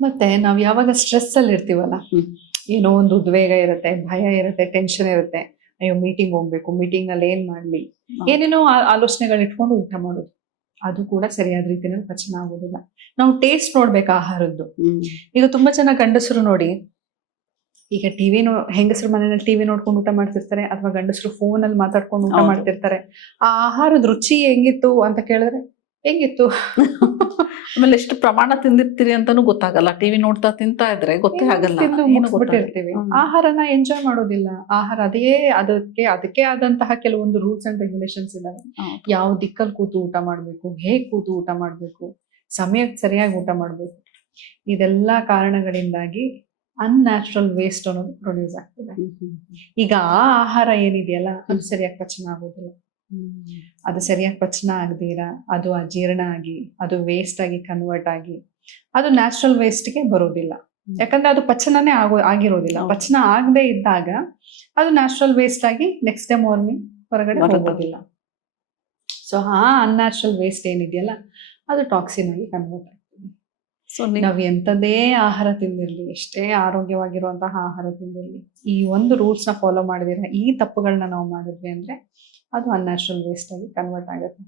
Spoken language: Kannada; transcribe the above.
ಮತ್ತೆ ನಾವ್ ಯಾವಾಗ ಸ್ಟ್ರೆಸ್ ಅಲ್ಲಿ ಇರ್ತೀವಲ್ಲ, ಹ್ಮ್. ಏನೋ ಒಂದು ಉದ್ವೇಗ ಇರುತ್ತೆ, ಭಯ ಇರುತ್ತೆ, ಟೆನ್ಷನ್ ಇರುತ್ತೆ. ಅಯ್ಯೋ ಮೀಟಿಂಗ್ ಹೋಗ್ಬೇಕು, ಮೀಟಿಂಗ್ ನಲ್ಲಿ ಏನ್ ಮಾಡ್ಲಿ, ಏನೇನೋ ಆಲೋಚನೆಗಳು ಇಟ್ಕೊಂಡು ಊಟ ಮಾಡೋದು, ಅದು ಕೂಡ ಸರಿಯಾದ ರೀತಿಯಲ್ಲಿ ಪಚನ ಆಗೋದಿಲ್ಲ. ನಾವು ಟೇಸ್ಟ್ ನೋಡ್ಬೇಕು ಆಹಾರದ್ದು. ಈಗ ತುಂಬಾ ಜನ ಗಂಡಸರು ನೋಡಿ, ಈಗ ಟಿವಿನೂ ಹೆಂಗಸರು ಮನೆಯಲ್ಲಿ ಟಿವಿ ನೋಡ್ಕೊಂಡು ಊಟ ಮಾಡ್ತಿರ್ತಾರೆ, ಅಥವಾ ಗಂಡಸರು ಫೋನ್ ಅಲ್ಲಿ ಮಾತಾಡ್ಕೊಂಡು ಊಟ ಹೌದು. ಮಾಡ್ತಿರ್ತಾರೆ. ಆ ಆಹಾರದ ರುಚಿ ಹೆಂಗಿತ್ತು ಅಂತ ಕೇಳಿದ್ರೆ ಹೆಂಗಿತ್ತು ಆಮೇಲೆ ಎಷ್ಟು ಪ್ರಮಾಣ ತಿಂದಿರ್ತೀರಿ ಅಂತಾನು ಗೊತ್ತಾಗಲ್ಲ. ಟಿವಿ ನೋಡ್ತಾ ತಿಂತಾ ಇದ್ರೆ ಗೊತ್ತೇ ಏನೋ ಆಗಲ್ಲ. ತಿಂದು ಏನು ಮುಗಿಸ್ಬಿಟ್ಟಿರ್ತೀವಿ. ಆಹಾರನ ಎಂಜಾಯ್ ಮಾಡೋದಿಲ್ಲ. ಆಹಾರ ಅದಕ್ಕೆ ಆದಂತಹ ಕೆಲವೊಂದು ರೂಲ್ಸ್ ಅಂಡ್ ರೆಗ್ಯುಲೇಷನ್ಸ್ ಇದಾವೆ. ಯಾವ ದಿಕ್ಕಲ್ಲಿ ಕೂತು ಊಟ ಮಾಡ್ಬೇಕು, ಹೇಗ್ ಕೂತು ಊಟ ಮಾಡ್ಬೇಕು, ಸಮಯಕ್ಕೆ ಸರಿಯಾಗಿ ಊಟ ಮಾಡ್ಬೇಕು. ಇದೆಲ್ಲಾ ಕಾರಣಗಳಿಂದಾಗಿ ಅನ್ಯಾಚುರಲ್ ವೇಸ್ಟ್ ಅನ್ನೋದು ಪ್ರೊಡ್ಯೂಸ್ ಆಗ್ತದೆ. ಈಗ ಆ ಆಹಾರ ಏನಿದೆಯಲ್ಲ, ಅದು ಸರಿಯಾಗಿ ಪಚನ ಆಗೋದಿಲ್ಲ. ಅದು ಸರಿಯಾಗಿ ಪಚನ ಆಗದಿರಾ ಅದು ಅಜೀರ್ಣ ಆಗಿ, ಅದು ವೇಸ್ಟ್ ಆಗಿ ಕನ್ವರ್ಟ್ ಆಗಿ, ಅದು ನ್ಯಾಚುರಲ್ ವೇಸ್ಟ್ಗೆ ಬರೋದಿಲ್ಲ. ಯಾಕಂದ್ರೆ ಅದು ಪಚನನೇ ಆಗಿರೋದಿಲ್ಲ. ಪಚನ ಆಗದೆ ಇದ್ದಾಗ ಅದು ನ್ಯಾಚುರಲ್ ವೇಸ್ಟ್ ಆಗಿ ನೆಕ್ಸ್ಟ್ ಡೇ ಮಾರ್ನಿಂಗ್ ಹೊರಗಡೆ ಹೋಗೋದಿಲ್ಲ. ಸೊ ಆ ಅನ್ಯಾಚುರಲ್ ವೇಸ್ಟ್ ಏನಿದೆಯಲ್ಲ, ಅದು ಟಾಕ್ಸಿನ್ ಆಗಿ ಕನ್ವರ್ಟ್ ಆಗ್ತದೆ. ಸೊ ನಾವ್ ಎಂಥದೇ ಆಹಾರ ತಿಂದಿರ್ಲಿ, ಎಷ್ಟೇ ಆರೋಗ್ಯವಾಗಿರುವಂತಹ ಆಹಾರ ತಿಂದಿರ್ಲಿ, ಈ ಒಂದು ರೂಲ್ಸ್ ನ ಫಾಲೋ ಮಾಡಿದಿರ ಈ ತಪ್ಪುಗಳನ್ನ ನಾವು ಮಾಡಿದ್ವಿ ಅಂದ್ರೆ ಅದು ಅನ್ಯಾಚುರಲ್ ವೇಸ್ಟ್ ಆಗಿ ಕನ್ವರ್ಟ್ ಆಗುತ್ತೆ.